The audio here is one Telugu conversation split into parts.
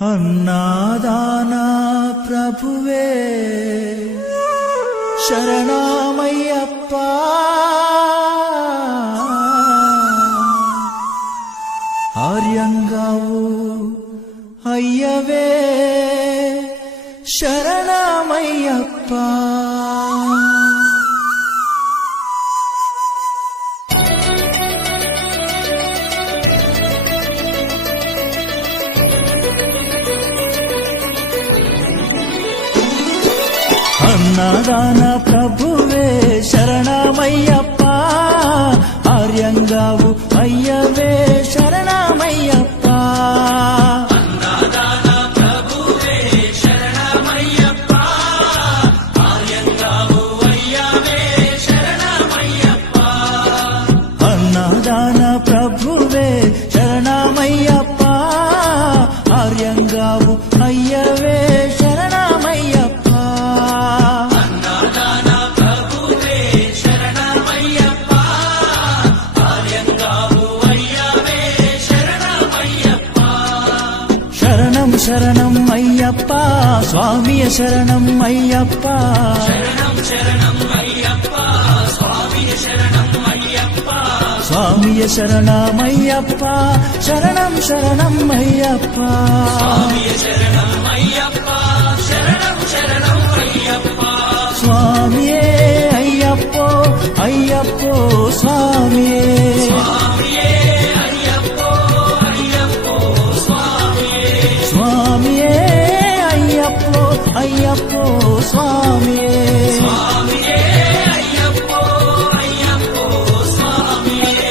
అన్నాదానా ప్రభువే శరణమయ్యప్ప ఆర్యంగావు అయ్యవే శరణమయ్యప్ప అన్నదాన ప్రభువే శరణమయ్యప్ప ఆర్యంగావు అయ్యవే శరణమయ్యప్ప అన్నదాన ప్రభువే శరణమయ్యప్ప ఆర్యంగావు అయ్యవే శరణమయ్యప్ప అన్నదాన ప్రభువే శరణమయ్యప్ప ఆర్యంగావు అయ్యవే శరణమయ్యప్ప శరణం అయ్యప్ప స్వామియ శరణం అయ్యప్ప శరణం శరణం అయ్యప్ప స్వామియ శరణం అయ్యప్ప స్వామియ శరణమయ్యప్ప శరణం శరణం అయ్యప్ప స్వామియ శరణం అయ్యప్ప శరణం శరణం అయ్యప్ప స్వామియే అయ్యప్పో అయ్యప్పో స్వామియే స్వామియే అయ్యప్పో అయ్యప్పో స్వామియే స్వామియే అయ్యప్పో అయ్యప్పో స్వామియే స్వామియే అయ్యప్పో అయ్యప్పో స్వామియే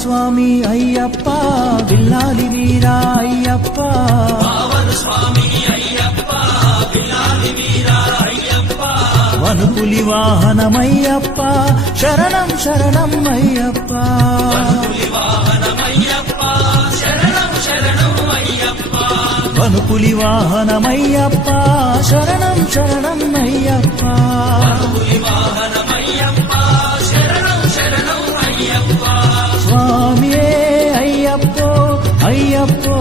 స్వామి అయ్యప్ప బిల్లాలి వీరా అయ్యప్ప పావన స్వామి అయ్యప్ప బిల్లాలి వీరా అయ్యప్ప వనుపులి వాహనమయ్యప్ప శరణం శరణం అయ్యప్ప వనుపులి వాహనమయ్యప్ప శరణం శరణం అయ్యప్ప వనుపులి వాహనమయ్యప్ప శరణం శరణం అయ్యప్ప వనుపులి వాహనమయ్యప్ప శరణం శరణం అయ్యప్ప స్వామియే అయ్యప్పో అయ్యప్పో